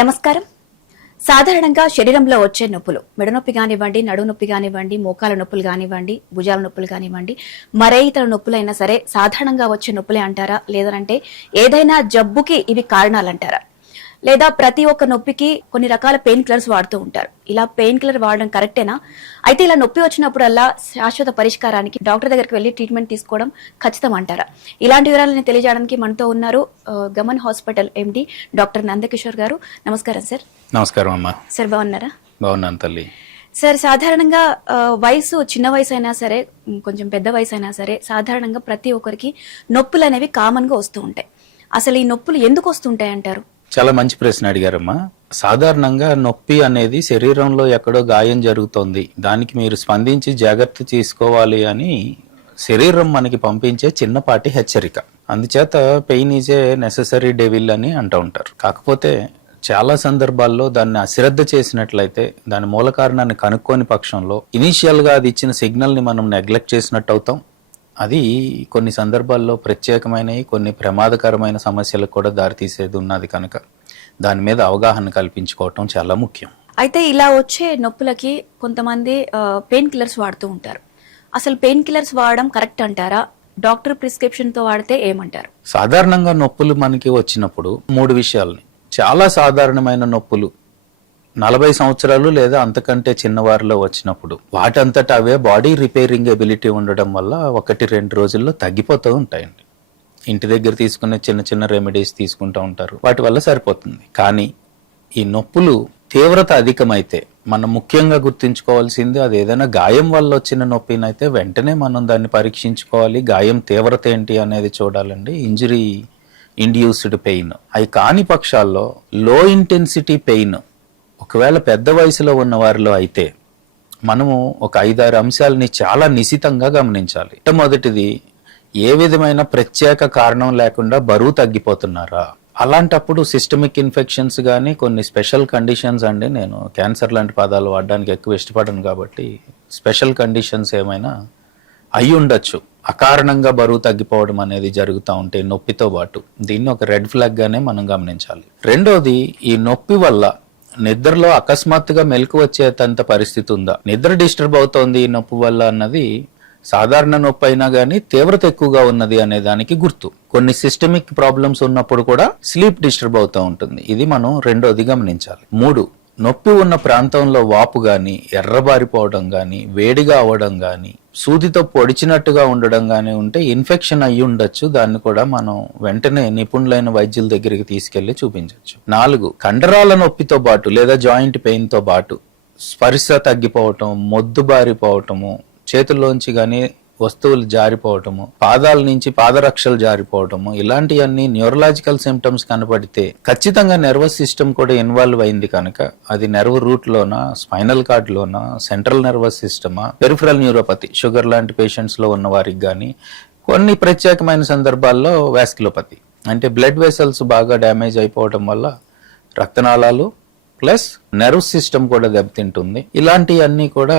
నమస్కారం. సాధారణంగా శరీరంలో వచ్చే నొప్పులు, మెడ నొప్పి కానివ్వండి, నడుము నొప్పి కానివ్వండి, మోకాల నొప్పులు కానివ్వండి, భుజాల నొప్పులు కానివ్వండి, మరే ఇతర నొప్పులైనా సరే సాధారణంగా వచ్చే నొప్పులే అంటారా, లేదంటే ఏదైనా జబ్బుకి ఇవి కారణాలంటారా? లేదా ప్రతి ఒక్క నొప్పికి కొన్ని రకాల పెయిన్ కిల్లర్స్ వాడుతూ ఉంటారు. ఇలా పెయిన్ కిల్లర్ వాడడం కరెక్టేనా? అయితే ఇలా నొప్పి వచ్చినప్పుడల్లా శాశ్వత పరిష్కారానికి డాక్టర్ దగ్గరికి వెళ్లి ట్రీట్మెంట్ తీసుకోవడం ఖచ్చితం అంటారా? ఇలాంటి వివరాలను తెలియజేయడానికి మనతో ఉన్నారు Gaman hospital MD doctor Nandakishore గారు. నమస్కారం సార్. నమస్కారం అమ్మా. సార్ బాగున్నారా? బాగున్నాను తల్లి. సార్, సాధారణంగా వయసు చిన్న వయసు అయినా సరే, కొంచెం పెద్ద వయసు అయినా సరే, సాధారణంగా ప్రతి ఒక్కరికి నొప్పులు అనేవి కామన్ గా వస్తూ ఉంటాయి. అసలు ఈ నొప్పులు ఎందుకు వస్తుంటాయి అంటారు? చాలా మంచి ప్రశ్న అడిగారమ్మా. సాధారణంగా నొప్పి అనేది శరీరంలో ఎక్కడో గాయం జరుగుతోంది, దానికి మీరు స్పందించి జాగ్రత్త తీసుకోవాలి అని శరీరం మనకి పంపించే చిన్నపాటి హెచ్చరిక. అందుచేత pain is a necessary devil అని అంటూ ఉంటారు. కాకపోతే చాలా సందర్భాల్లో దాన్ని అశ్రద్ధ చేసినట్లయితే, దాని మూల కారణాన్ని కనుక్కోని పక్షంలో ఇనీషియల్ గా అది ఇచ్చిన సిగ్నల్ ని మనం నెగ్లెక్ట్ చేసినట్టు అవుతాం. అది కొన్ని సందర్భాల్లో ప్రత్యేకమైనవి, కొన్ని ప్రమాదకరమైన సమస్యలకు కూడా దారితీసేది ఉన్నది కనుక దాని మీద అవగాహన కల్పించుకోవటం చాలా ముఖ్యం. అయితే ఇలా వచ్చే నొప్పులకి కొంతమంది పెయిన్ కిల్లర్స్ వాడుతూ ఉంటారు. అసలు పెయిన్ కిల్లర్స్ వాడడం కరెక్ట్ అంటారా? డాక్టర్ ప్రిస్క్రిప్షన్ తో వాడితే ఏమంటారు? సాధారణంగా నొప్పులు మనకి వచ్చినప్పుడు మూడు విషయాలని, చాలా సాధారణమైన నొప్పులు 40 సంవత్సరాలు లేదా అంతకంటే చిన్నవారిలో వచ్చినప్పుడు వాటంతట అవే బాడీ రిపేరింగ్ ఎబిలిటీ ఉండడం వల్ల 1-2 రోజుల్లో తగ్గిపోతూ ఉంటాయండి. ఇంటి దగ్గర తీసుకునే చిన్న చిన్న రెమెడీస్ తీసుకుంటూ ఉంటారు, వాటి వల్ల సరిపోతుంది. కానీ ఈ నొప్పులు తీవ్రత అధికమైతే మనం ముఖ్యంగా గుర్తుంచుకోవాల్సింది, అది ఏదైనా గాయం వల్ల వచ్చిన నొప్పినైతే వెంటనే మనం దాన్ని పరీక్షించుకోవాలి. గాయం తీవ్రత ఏంటి అనేది చూడాలండి. ఇంజరీ ఇండ్యూస్డ్ పెయిన్ అవి కాని పక్షాల్లో లో ఇంటెన్సిటీ పెయిన్ ఒకవేళ పెద్ద వయసులో ఉన్న వారిలో అయితే మనము ఒక 5-6 అంశాలని చాలా నిశితంగా గమనించాలి. మొదటిది, ఏ విధమైన ప్రత్యేక కారణం లేకుండా బరువు తగ్గిపోతున్నారా? అలాంటప్పుడు సిస్టమిక్ ఇన్ఫెక్షన్స్ కానీ కొన్ని స్పెషల్ కండిషన్స్ అండి, నేను క్యాన్సర్ లాంటి పదాలు వాడడానికి ఎక్కువ ఇష్టపడను కాబట్టి స్పెషల్ కండిషన్స్ ఏమైనా అయి ఉండొచ్చు. అకారణంగా బరువు తగ్గిపోవడం అనేది జరుగుతూ ఉంటే నొప్పితో పాటు, దీన్ని ఒక రెడ్ ఫ్లాగ్ గానే మనం గమనించాలి. రెండోది, ఈ నొప్పి వల్ల నిద్రలో అకస్మాత్తుగా మెలకు వచ్చేంత పరిస్థితి ఉందా? నిద్ర డిస్టర్బ్ అవుతోంది ఈ నొప్పి వల్ల అన్నది సాధారణ నొప్పి అయినా గానీ తీవ్రత ఎక్కువగా ఉన్నది అనే దానికి గుర్తు. కొన్ని సిస్టమిక్ ప్రాబ్లమ్స్ ఉన్నప్పుడు కూడా స్లీప్ డిస్టర్బ్ అవుతూ ఉంటుంది. ఇది మనం రెండోది గమనించాలి. 3, నొప్పి ఉన్న ప్రాంతంలో వాపు గాని, ఎర్రబారిపోవడం గాని, వేడిగా అవ్వడం గాని, సూదితో పొడిచినట్టుగా ఉండడం గాని ఉంటే ఇన్ఫెక్షన్ అయ్యి ఉండొచ్చు. దాన్ని కూడా మనం వెంటనే నిపుణులైన వైద్యుల దగ్గరికి తీసుకెళ్లి చూపించవచ్చు. 4, కండరాల నొప్పితో పాటు లేదా జాయింట్ పెయిన్ తో పాటు స్పర్శ తగ్గిపోవటం, మొద్దుబారిపోవటము, చేతుల్లోంచి గాని వస్తువులు జారిపోవటము, పాదాల నుంచి పాదరక్షలు జారిపోవటము, ఇలాంటివన్నీ న్యూరలాజికల్ సిమ్టమ్స్ కనపడితే ఖచ్చితంగా నర్వస్ సిస్టమ్ కూడా ఇన్వాల్వ్ అయింది కనుక అది నెర్వ్ రూట్ లోనా, స్పైనల్ కార్డ్ లోనా, సెంట్రల్ నర్వస్ సిస్టమా, పెరిఫరల్ న్యూరోపతి, షుగర్ లాంటి పేషెంట్స్ లో ఉన్న వారికి కానీ, కొన్ని ప్రత్యేకమైన సందర్భాల్లో వాస్కులోపతి అంటే బ్లడ్ వెసల్స్ బాగా డ్యామేజ్ అయిపోవడం వల్ల రక్తనాళాలు ప్లస్ నర్వ్ సిస్టమ్ కూడా దెబ్బతింటుంది. ఇలాంటివన్నీ కూడా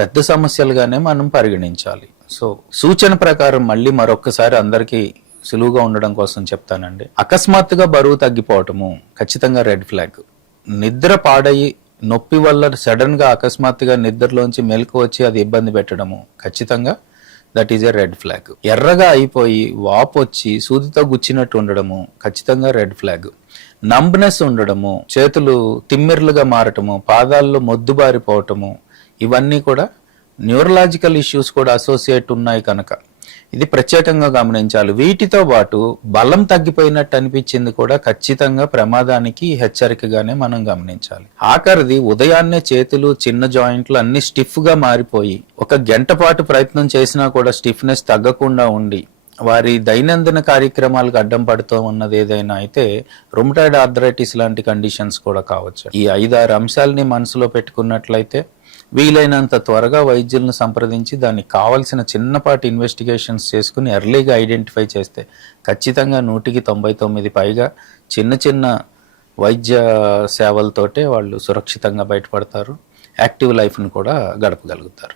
పెద్ద సమస్యలుగానే మనం పరిగణించాలి. సో సూచన ప్రకారం మళ్ళీ మరొక్కసారి అందరికీ సులువుగా ఉండడం కోసం చెప్తానండి. అకస్మాత్తుగా బరువు తగ్గిపోవటము ఖచ్చితంగా రెడ్ ఫ్లాగ్. నిద్ర పాడయి నొప్పి వల్ల సడన్ గా అకస్మాత్తుగా నిద్రలోంచి మెలకు వచ్చి అది ఇబ్బంది పెట్టడము ఖచ్చితంగా that is a red flag. ఎర్రగా అయిపోయి వాపు వచ్చి సూదితో గుచ్చినట్టు ఉండడము ఖచ్చితంగా రెడ్ ఫ్లాగ్. నంబ్నెస్ ఉండడము, చేతులు తిమ్మిర్లుగా మారటము, పాదాల్లో మొద్దుబారిపోవటము, ఇవన్నీ కూడా న్యూరలాజికల్ ఇష్యూస్ కూడా అసోసియేట్ ఉన్నాయి కనుక ఇది ప్రత్యేకంగా గమనించాలి. వీటితో పాటు బలం తగ్గిపోయినట్టు అనిపించింది కూడా ఖచ్చితంగా ప్రమాదానికి హెచ్చరికగానే మనం గమనించాలి. ఆఖరిది, ఉదయాన్నే చేతులు, చిన్న జాయింట్లు అన్ని స్టిఫ్ గా మారిపోయి 1 గంట పాటు ప్రయత్నం చేసినా కూడా స్టిఫ్నెస్ తగ్గకుండా ఉండి వారి దైనందిన కార్యక్రమాలకు అడ్డం పడుతూ ఉన్నది ఏదైనా అయితే రుమటాయిడ్ ఆర్థరైటిస్ లాంటి కండిషన్స్ కూడా కావచ్చు. ఈ 5-6 అంశాలని మనసులో పెట్టుకున్నట్లయితే వీలైనంత త్వరగా వైద్యులను సంప్రదించి దానికి కావాల్సిన చిన్నపాటి ఇన్వెస్టిగేషన్స్ చేసుకుని ఎర్లీగా ఐడెంటిఫై చేస్తే ఖచ్చితంగా 100-99 పైగా చిన్న చిన్న వైద్య సేవలతోటే వాళ్ళు సురక్షితంగా బయటపడతారు, యాక్టివ్ లైఫ్ను కూడా గడపగలుగుతారు.